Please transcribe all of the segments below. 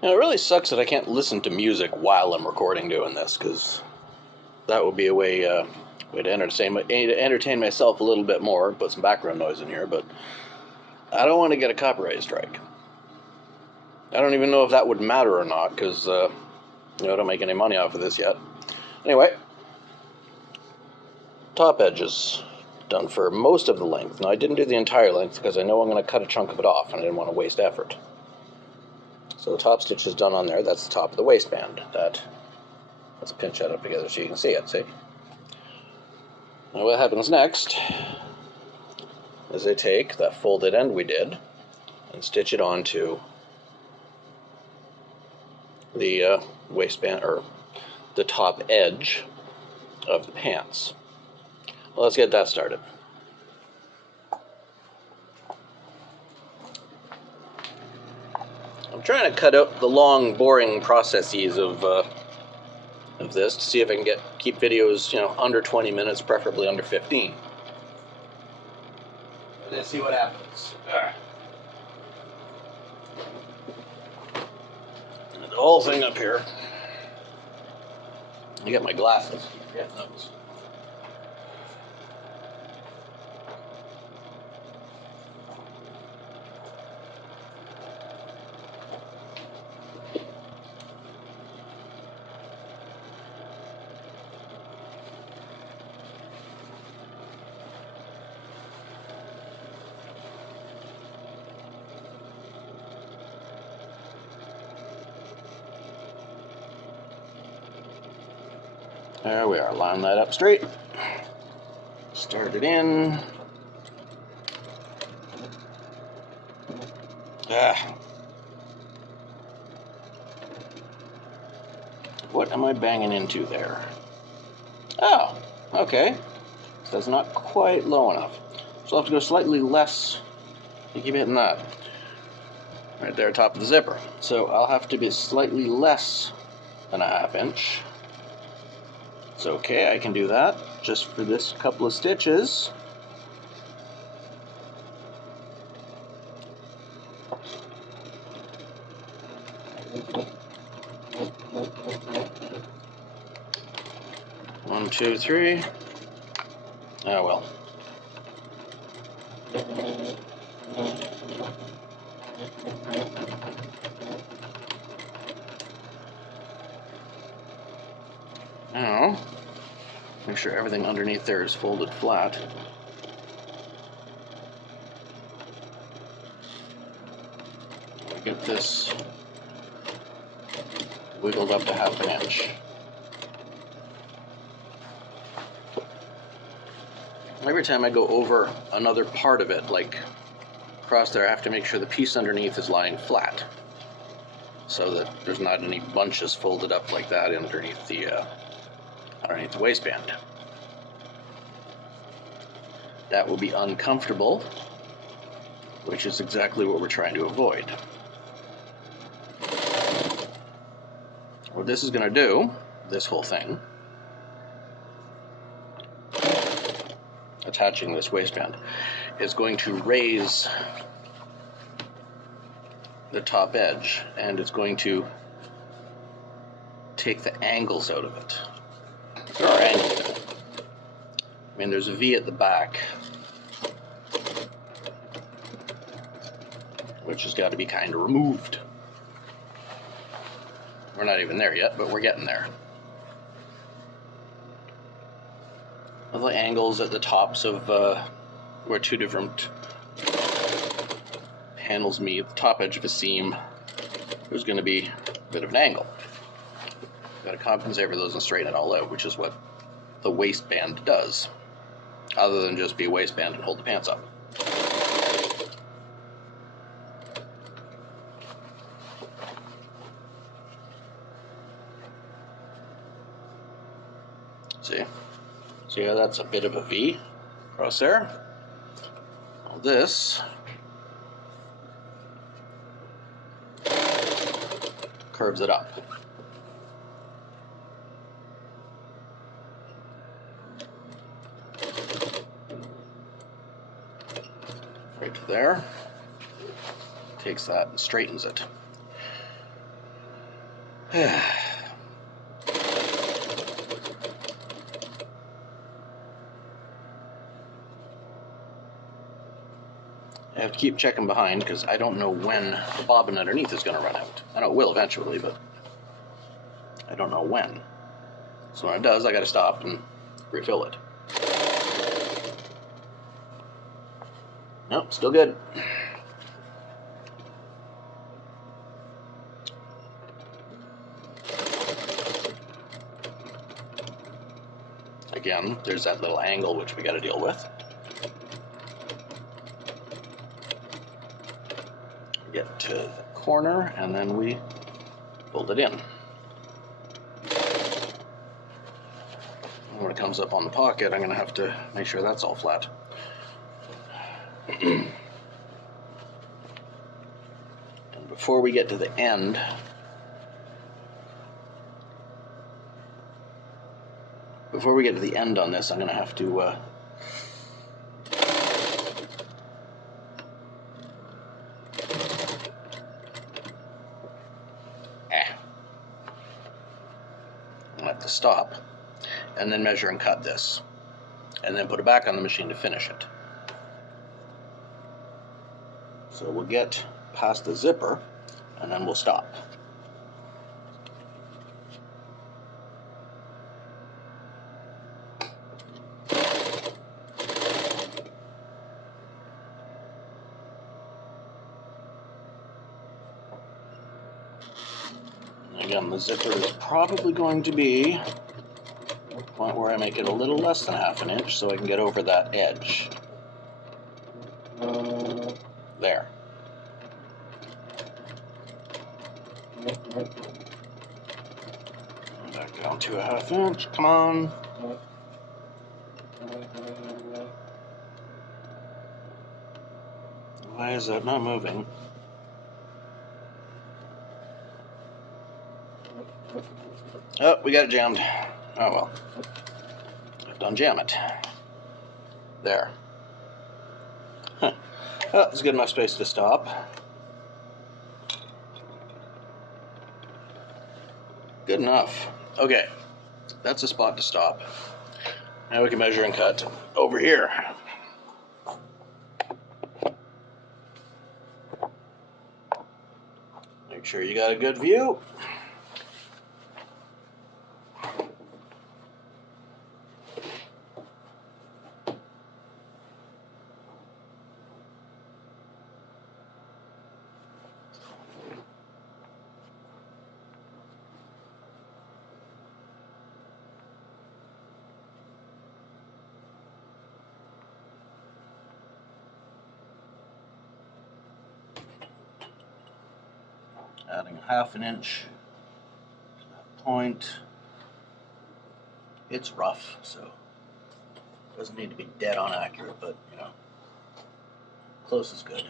It really sucks that I can't listen to music while I'm recording doing this, because that would be a way to entertain myself a little bit more, put some background noise in here, but I don't want to get a copyright strike. I don't even know if that would matter or not, because I don't make any money off of this yet. Anyway, top edges done for most of the length. Now, I didn't do the entire length because I know I'm going to cut a chunk of it off, and I didn't want to waste effort. So the top stitch is done on there. That's the top of the waistband. Let's pinch that up together so you can see it, see? Now what happens next is I take that folded end we did and stitch it onto the waistband, or the top edge of the pants. Well, let's get that started. I'm trying to cut out the long, boring processes of this to see if I can keep videos, under 20 minutes, preferably under 15. Let's see what happens. The whole thing up here. I get my glasses. Yeah, those. There we are, line that up straight. Start it in. What am I banging into there? Oh, okay. So that's not quite low enough. So I'll have to go slightly less to keep hitting that. Right there, top of the zipper. So I'll have to be slightly less than a ½ inch. It's okay, I can do that just for this couple of stitches. One, two, three. Oh well. Now, make sure everything underneath there is folded flat. Get this wiggled up to ½ inch. Every time I go over another part of it, like across there, I have to make sure the piece underneath is lying flat, so that there's not any bunches folded up like that underneath the waistband. That will be uncomfortable, which is exactly what we're trying to avoid. What this is going to do, this whole thing, attaching this waistband, is going to raise the top edge, and it's going to take the angles out of it. There are angles. I mean, there's a V at the back, which has got to be kind of removed. We're not even there yet, but we're getting there. The angles at the tops of where two different panels meet, the top edge of a seam, there's going to be a bit of an angle. Got to compensate for those and straighten it all out, which is what the waistband does, other than just be a waistband and hold the pants up. See how that's a bit of a V across there? Well, this curves it up. Right to there. Takes that and straightens it. I have to keep checking behind because I don't know when the bobbin underneath is going to run out. I know it will eventually, but I don't know when. So when it does, I got to stop and refill it. Nope, still good. Again, there's that little angle which we got to deal with. Get to the corner and then we fold it in. And when it comes up on the pocket, I'm going to have to make sure that's all flat. And before we get to the end, on this, I'm going to have to stop and then measure and cut this and then put it back on the machine to finish it. So we'll get past the zipper and then we'll stop. Again, the zipper is probably going to be the point where I make it a little less than ½ an inch so I can get over that edge. There. Back down to ½ inch. Come on. Why is that not moving? Oh, we got it jammed. Oh well. I have to unjam it. There. Huh. Oh, it's good enough space to stop. Good enough. Okay, that's a spot to stop. Now we can measure and cut over here. Make sure you got a good view. Adding ½ an inch to that point. It's rough, so it doesn't need to be dead on accurate, but you know, close is good.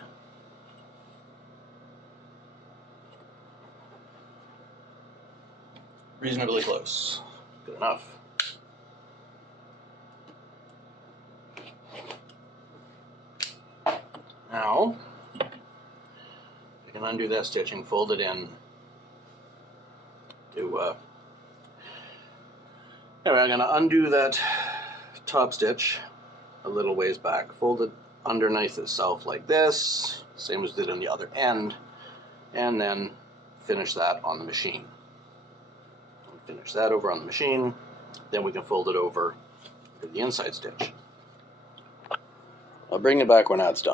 Reasonably close. Good enough. Now, I can undo that stitching, fold it in to, anyway, I'm going to undo that top stitch a little ways back, fold it underneath itself like this, same as did on the other end, and then finish that on the machine. Finish that over on the machine, then we can fold it over to the inside stitch. I'll bring it back when that's done.